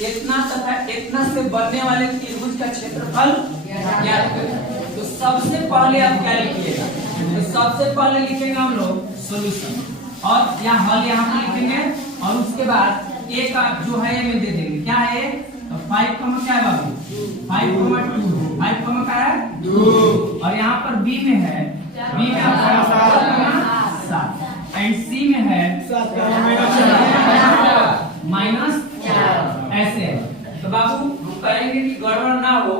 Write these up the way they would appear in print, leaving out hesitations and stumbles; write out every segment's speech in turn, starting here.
इतना तथा इतना से बनने वाले त्रिभुज का क्षेत्रफल ज्ञात करें। तो सबसे पहले आप क्या लिखिएगा, तो सबसे पहले लिखेंगे हम लोग सॉल्यूशन और यहाँ हल यहाँ पर लिखेंगे और उसके बाद एक आप जो है ये में दे देंगे, क्या है 5 क्या है बाबू 5,2 5 क्या है 2 और यहाँ पर बी में है, बी में आपका 7 एंड सी में है -4 ऐसे है। तो बाबू कहेंगे कि गड़बड़ ना हो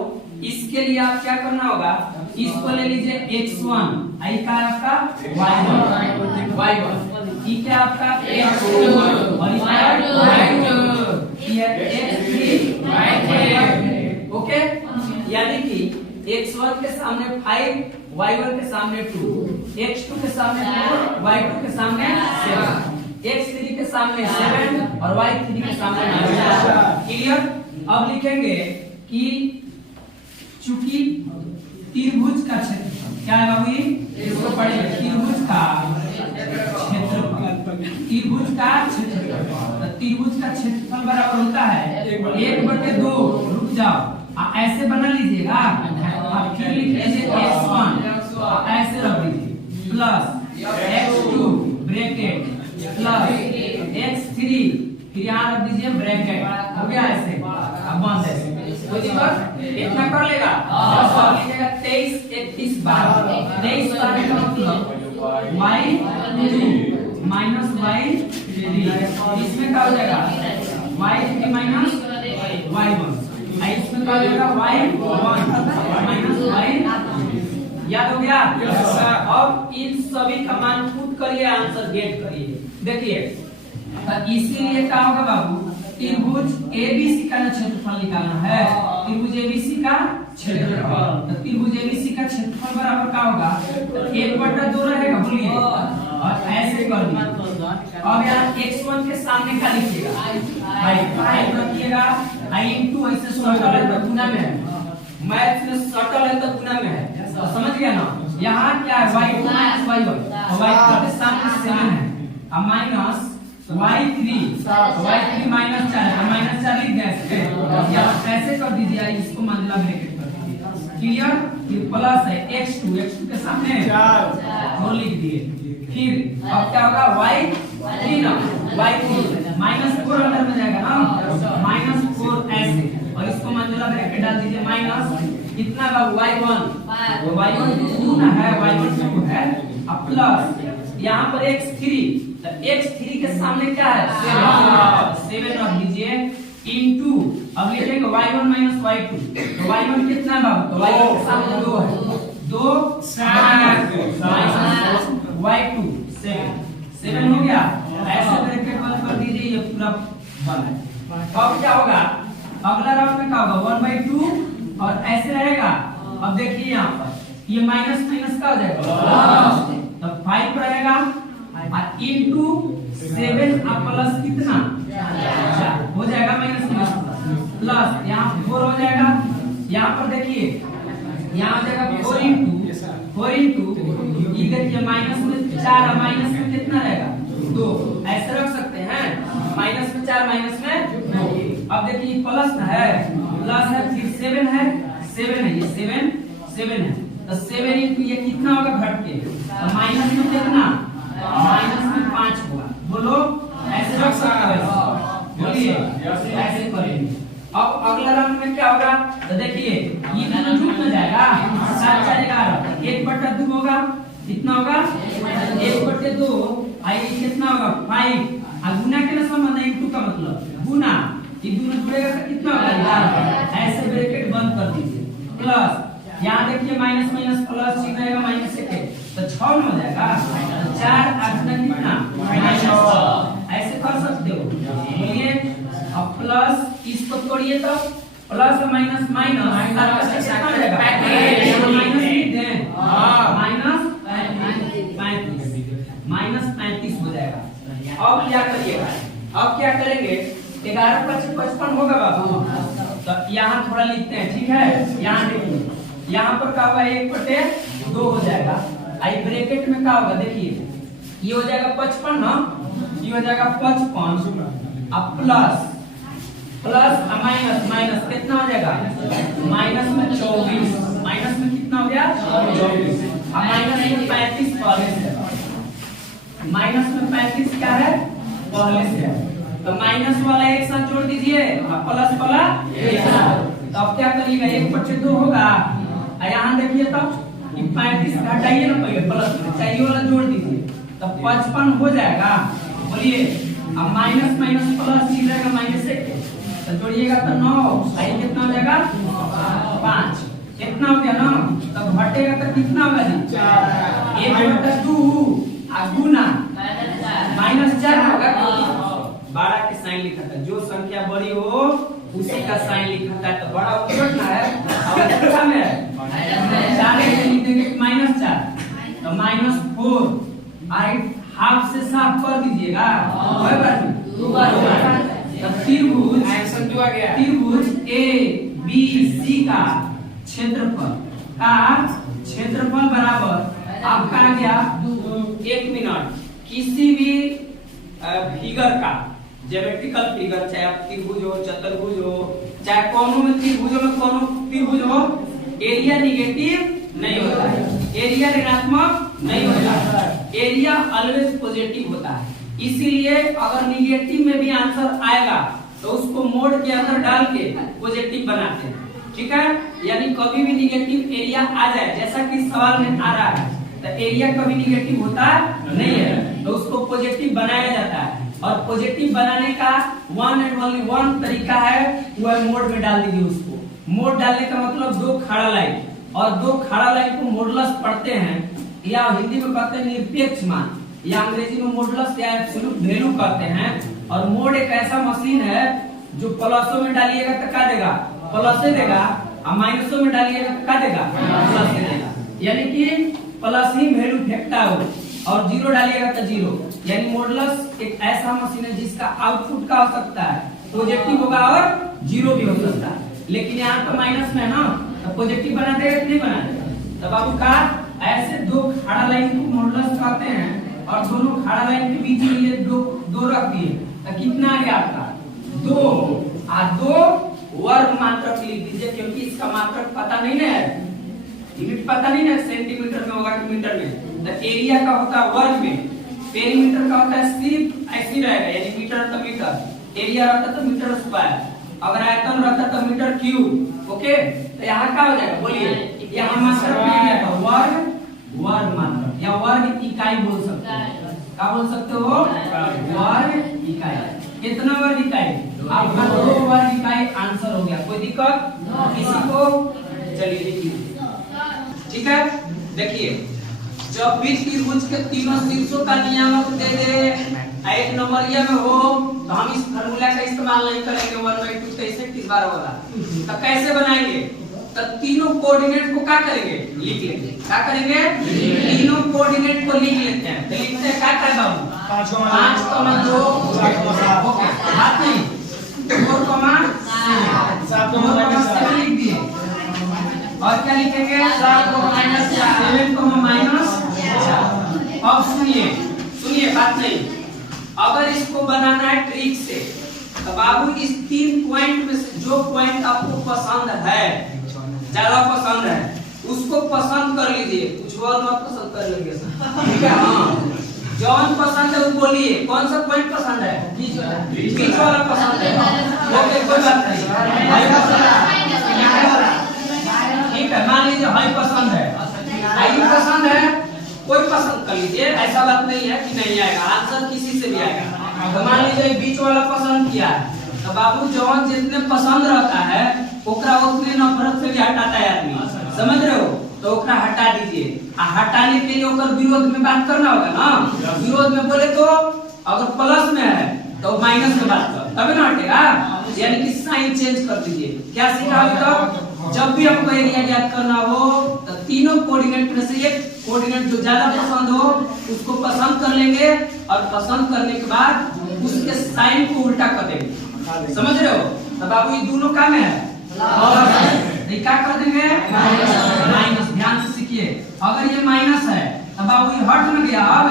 इसके लिए आप क्या करना होगा, इसको ले लीजिए x1 आई का आपका y1 ई क्या आपका x2 और ये x3 y3 ओके। यानी कि x1 के सामने 5 y1 के सामने 2 x2 के सामने 4 y2 के सामने 7 x3 के सामने 7 और y3 के सामने 9। क्लियर। अब लिखेंगे कि चूंकि त्रिभुज का क्षेत्रफल क्या है बाबू, इसको पढ़िए त्रिभुज का क्षेत्रफल, त्रिभुज का क्षेत्रफल, त्रिभुज का क्षेत्रफल बराबर होता है 1/2। रुक जाओ ऐसे बना लीजिएगा, आप फिर लिख लीजिए x1 ऐसे रख दीजिए plus x2 bracket plus x3 फिर यहाँ रख दीजिए ब्रैकेट, हो गया ऐसे। अब बंद है कोई दिक्कत, इतना कर लेगा लिखेगा 23 31 बार 23 बार का मतलब y2 माइनस y3 इसमें क्या हो जाएगा y3 माइनस y1 इसमें क्या हो जाएगा y1 माइनस y। याद हो गया। अब इन सभी का मान पुट करिए, आंसर गेट करिए। देखिए इसीलिए क्या होगा बाबू, त्रिभुज एबीसी का क्षेत्रफल निकालना है, त्रिभुज एबीसी का क्षेत्रफल। तो त्रिभुज एबीसी का क्षेत्रफल बराबर क्या होगा 1/2 रहेगा, बोलिए और ऐसे कर दीजिए। अब यहाँ x1 के सामने क्या लिखिएगा भाई रखिएगा i into ऐसे सटल है तो गुना में है, मैथ में सटल है तो गुना में है, समझ गया ना। यहाँ क्या है y2 माइनस y1 y2 के सामने 7 है और माइनस y3 माइनस 4 लिख दें ऐसे कर दीजिए, इसको मंजिला ब्रैकेट कर दीजिए। क्लियर। ये प्लस है x2 के सामने 4 लिख दिए। फिर अब क्या होगा y3 ना y3 -4 अंदर में जाएगा ना -4 ऐसे और इसको मंजिला ब्रैकेट डाल दीजिए माइनस कितना का y1 2 ना है y1 2 है अब प्लस यहाँ पर x3 तो x3 के सामने क्या है 7 रख दीजिए इनटू अब लिखेंगे y1 माइनस y2 तो y1 कितना बाबू तो y1 के सामने 2 है 2 माइनस y2 7 हो गया। ऐसे ब्रैकेट बंद कर दीजिए, ये पूरा बन है। अब क्या होगा अगला राउंड में क्या होगा 1/2 और ऐसे रहेगा। अब देखिए यहाँ पर ये माइनस माइनस का हो जाएगा तो 5 रहेगा और इनटू 7 और प्लस कितना हो जाएगा माइनस प्लस यहाँ 4 हो जाएगा। यहाँ पर देखिए यहाँ हो जाएगा 4 इंटू ये देखिए माइनस में 4 और माइनस में कितना रहेगा 2 ऐसे रख सकते हैं माइनस में 4 माइनस में 2। अब देखिए प्लस ना है प्लस है फिर 7 है ये 7 है तो 7 इंटू ये कितना होगा घट के तो माइनस में कितना माइनस में 5 होगा। बोलो ऐसे रख सकते हो, बोलिए ऐसे करेंगे। अब अगला राउंड में क्या होगा तो देखिए ये दोनों जुड़ में जाएगा 7 4 11 1/2 होगा कितना होगा 1/2 आई कितना होगा 5 और गुना के ना संबंध है इनटू का मतलब गुना ये दोनों जुड़ेगा तो कितना होगा ऐसे ब्रैकेट बंद कर दीजिए प्लस यहाँ देखिए माइनस माइनस प्लस चिन्ह रहेगा माइनस 1 तो 6 में हो जाएगा 4 8 कितना -6 ऐसे कर सकते हो। बोलिए अब प्लस इसको तोड़िए तो प्लस माइनस माइनस कितना रहेगा माइनस लिख दें -35 हो जाएगा। अब क्या करिएगा अब क्या करेंगे 11 × 55 होगा बाबू तो यहाँ थोड़ा लिखते हैं ठीक है। यहाँ देखिए यहाँ पर क्या होगा 1/2 हो जाएगा आई ब्रैकेट में क्या होगा देखिए ये हो जाएगा 55 ना ये हो जाएगा 55 अब प्लस माइनस कितना हो जाएगा, माइनस में 24, माइनस में कितना हो गया 24। अब माइनस में 35 पहले से, माइनस में 35 क्या है पहले से है, तो माइनस वाला एक साथ जोड़ दीजिए और प्लस वाला एक साथ। तो अब क्या करिएगा, 1/2 होगा। यहाँ देखिए तो 35 घटाइए ना पहले, प्लस में चाहिए वाला जोड़ दीजिए तो 55 हो जाएगा। बोलिए अब माइनस माइनस प्लस ही रहेगा, -1 तो जोड़िएगा तो 9, आई कितना हो जाएगा 5, कितना हो गया ना, तो घटेगा तो कितना होगा जी 1/2 गुना -4 होगा। 12 के साइन लिखा था, जो संख्या बड़ी हो उसी का साइन लिखा था, तो बड़ा छोटा है और छोटा में है 4 लिख देंगे -4 तो -4, राइट हाफ से साफ कर दीजिएगा। तब त्रिभुज ए बी सी का क्षेत्रफल बराबर आपका आ गया 1 मिनट। किसी भी फिगर का ज्योमेट्रिकल फिगर, चाहे आप त्रिभुज हो, चतुर्भुज हो, चाहे कोनो में त्रिभुजों में कोनो त्रिभुज हो, एरिया निगेटिव नहीं होता है, एरिया ऋणात्मक नहीं होता है, एरिया ऑलवेज पॉजिटिव होता है। इसीलिए अगर निगेटिव में भी आंसर आएगा तो उसको मोड के अंदर डाल के पॉजिटिव बनाते हैं, ठीक है। यानी कभी भी निगेटिव एरिया आ जाए, जैसा कि सवाल में आ रहा है, तो एरिया कभी निगेटिव होता नहीं है, तो उसको पॉजिटिव बनाया जाता है। और पॉजिटिव बनाने का वन एंड ओनली वन तरीका है, वो है मोड में डाल दीजिए उसको। मोड डालने का मतलब 2 खड़ा लाइन, और 2 खड़ा लाइन को मॉडुलस पढ़ते हैं, या हिंदी में कहते हैं निरपेक्ष मान, या अंग्रेजी में मॉडुलस या एब्सोल्यूट वैल्यू कहते हैं। और मोड एक ऐसा मशीन है जो प्लसों में डालिएगा तो क्या देगा, प्लस देगा, और माइनसों में डालिएगा तो क्या देगा, प्लस देगा। यानी कि प्लस ही वैल्यू फेंकता हो, और 0 डालिएगा तो 0। यानी मॉडुलस एक ऐसा मशीन है जिसका आउटपुट का हो सकता है पॉजिटिव होगा और 0 भी हो सकता है। लेकिन यहाँ तो माइनस में ना, तो पॉजिटिव बना देगा कि नहीं बना देगा। तब आपको कहा ऐसे 2 खड़ा लाइन को मॉडुलस कहते हैं, और दोनों खड़ा लाइन के बीच में ये 2 रख दिए तो कितना आ गया आपका 2, और 2 वर्ग मात्रक लिख दीजिए, क्योंकि इसका मात्रक पता नहीं है, यूनिट पता नहीं है सेंटीमीटर में होगा कि मीटर में। तो एरिया का होता है वर्ग में, पेरीमीटर का होता है सिर्फ ऐसी रहेगा, यानी मीटर तो मीटर, एरिया रहता तो मीटर स्क्वायर, अगर आयतन रहता तो मीटर क्यूब। ओके, तो यहाँ क्या हो जाएगा बोलिए, यहाँ मात्रक मिल गया था वर्ग मात्रक, या वर्ग इकाई बोल सकते हो। क्या बोल सकते हो, वर्ग इकाई। कितना वर्ग इकाई, आपका 2 वर्ग इकाई आंसर हो गया। कोई दिक्कत किसी को, चलिए देखिए, ठीक है। देखिए जब भी त्रिभुज के तीनों शीर्षों का नियामक दे दे, एक नंबरिया में हो, तो हम इस फार्मूला का इस्तेमाल नहीं करेंगे 1/2 कैसे 30 बार होगा। तो कैसे बनाएंगे, तो तीनों कोऑर्डिनेट को क्या करेंगे, लिख लेंगे। क्या करेंगे, तीनों कोऑर्डिनेट को लिख लेते हैं। तो लिखते हैं क्या क्या बाबू, 5,2 ओके, हाथ नहीं 4,7 लिख दिए। और क्या लिखेंगे, 7,-7 अब सुनिए बात नहीं, अगर इसको बनाना है ट्रिक से, तो बाबू इस 3 पॉइंट में से जो पॉइंट आपको पसंद है, ज्यादा पसंद है, उसको पसंद कर लीजिए, कुछ और मत पसंद कर लीजिए, ठीक है। हाँ, जौन पसंद है वो बोलिए, कौन सा पॉइंट पसंद है, बीच वाला पसंद है, ओके कोई बात नहीं, ठीक है। मान लीजिए हाई पसंद है, हाई पसंद है, कोई पसंद कर लीजिए, ऐसा बात नहीं है कि नहीं आएगा, आंसर किसी से भी आएगा। तो मान लीजिए बीच वाला पसंद किया है, तो बाबू जौन जितने पसंद रहता है ओकरा उतने नफरत से भी हटाता है आदमी, समझ रहे हो, तो ओकरा हटा दीजिए। आ हटाने के लिए ओकर विरोध में बात करना होगा ना, विरोध में बोले तो अगर प्लस में है तो माइनस में बात कर, तभी ना हटेगा। यानी कि साइन चेंज कर दीजिए। क्या सीखा अभी तक, जब भी हमको एरिया ज्ञात करना हो तो तीनों कोऑर्डिनेट में से एक कोऑर्डिनेट जो ज्यादा पसंद हो उसको पसंद कर लेंगे, और पसंद करने के बाद उसके साइन को उल्टा कर देंगे, समझ रहे हो। तो बाबू ये दोनों काम है, क्या कर देंगे, माइनस। ध्यान से सीखिए, अगर ये माइनस है तो बाबू ये हट न गया, अब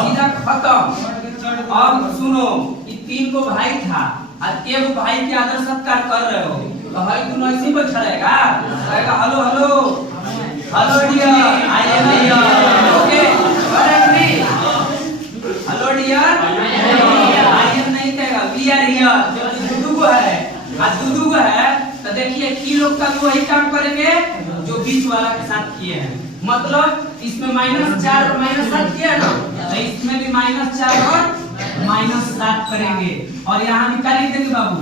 सीधा खत्म। अब सुनो, ये 3 को भाई था, और एक भाई के आदर सत्कार कर रहे हो तो भाई तुम ऐसे ही बैठा रहेगा, कहेगा hello hello hello dear I am here, okay correct नहीं, हेलो डियर आई एम नहीं कहेगा, वी आर हियर। जो दुदू को है और दुदू को है तो देखिए की लोग का वही काम करेंगे जो बीच वाला के साथ किए हैं, मतलब इसमें -4 और -7 किया ना, तो इसमें भी -4 और -7 करेंगे और यहाँ भी क्या लिख देंगे बाबू,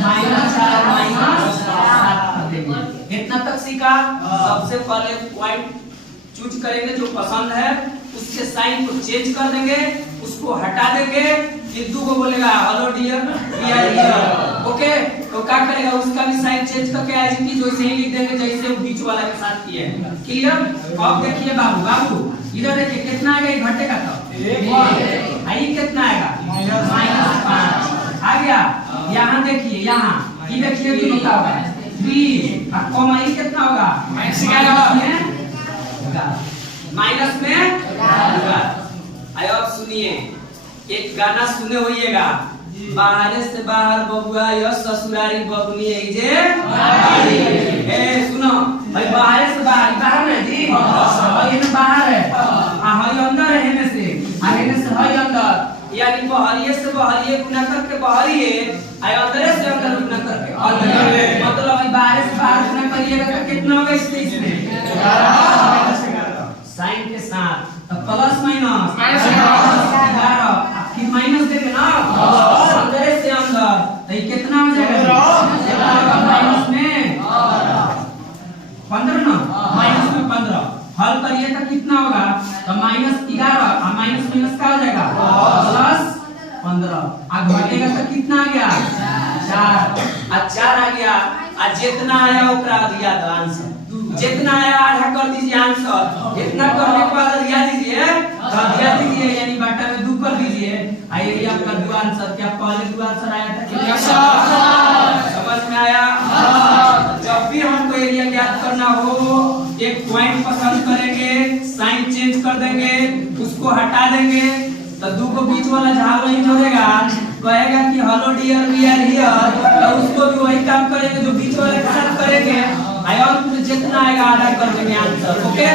-4 और -7 कर देंगे। इतना तक सीखा। सबसे पहले पॉइंट चूज करेंगे जो पसंद है, उसके साइन को चेंज कर देंगे, उसको हटा देंगे, हिंदू को बोलेगा hello dear we are here, okay. तो क्या करेगा, उसका भी साइन चेंज करके एज इट इज वैसे ही लिख देंगे जैसे वो बीच वाला के साथ किए हैं। क्लियर। अब देखिए बाबू बाबू इधर देखिए कितना आएगा, एक घंटे का था आई कितना आएगा -5 आ गया। यहाँ देखिए, यहाँ ये देखिए दोनों का होगा 3 और कॉमा ये कितना होगा माइनस में आइए अब सुनिए, एक गाना सुने होइएगा, बाहर से बाहर बबुआ यो ससुरारी बबुनी है जे ए सुनो भाई, बाहर से बाहर, बाहर में जी और ये बाहर है आ हई अंदर है, हेने से आ हेने से हई अंदर, यानी बहरिए से बहरिए गुना करके बहरिए आय अंदर से अंदर गुना करके अंदर, मतलब भाई बाहर से बाहर गुना करिएगा तो कितना होगा इसमें साइन के साथ, तो प्लस माइनस 11 फिर माइनस देंगे ना अंदर से अंदर, तो ये कितना हो जाएगा माइनस में 15 ना, माइनस में 15 हल करिए तो कितना होगा, तो -11 और माइनस का हो जाएगा +15 आ घटेगा तो कितना आ गया 4 आ गया। और जितना आया ओकरा दिया दो आंसर, जितना आया आधा कर दीजिए आंसर, इतना करने के बाद दिया दीजिए तो दिया दीजिए, यानी बाटा में 2 कर दीजिए। आइए आपका 2 आंसर, क्या पहले 2 आंसर आया था क्या समझ में आया। जब भी हमको एरिया ज्ञात करना हो, एक पॉइंट पसंद करेंगे, साइन चेंज कर देंगे, उसको हटा देंगे, तो 2 को बीच वाला झाग वही जोड़ेगा, कहेगा कि hello dear we are here, तो उसको भी वही काम करेंगे जो बीच वाले के साथ करेंगे, और जितना आएगा आधा कर देंगे आंसर, ओके।